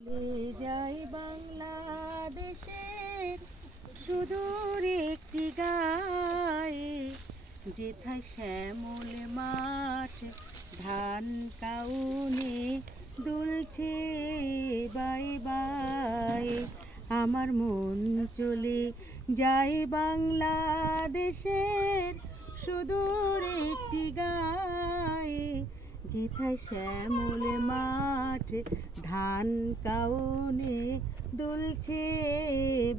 যাই বাংলাদেশের সুদূর একটি গায়ে, যেথায় শ্যামল মাঠ ধান কাউনে দুলছে বাই বাই। আমার মন চলে যায় বাংলাদেশের সুদূর একটি গায়ে, যেথায় শ্যামল মাঠ ধান কাউনে দুলছে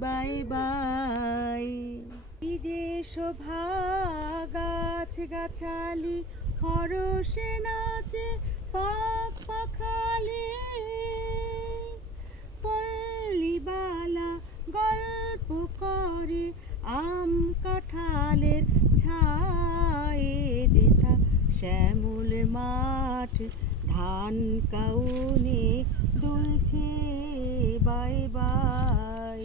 বাই বাই। এই যে শোভা গাছ গাছালি হরষে নাচে পাখ পাখালি, পল্লীবালা গল্প করে আম কাঁঠালের ছায়ে, যেথা শ্যামল মাঠ ধান কাউনে দুলছে বাই বাই।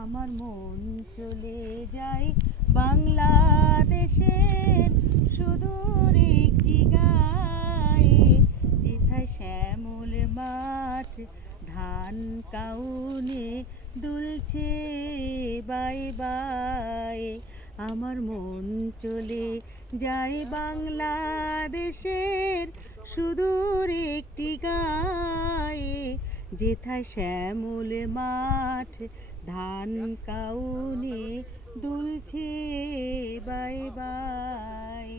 আমার মন চলে যায় বাংলাদেশের সুদূর একটি গায়ে, যেথায় শ্যামল মাঠ ধান কাউনে দুলছে বাই বাই। আমার মন চলে যায় বাংলাদেশের সুদূর একটি গায়ে, যেথায় শ্যামল মাঠ ধান কাউনে দুলছে বাই বাই।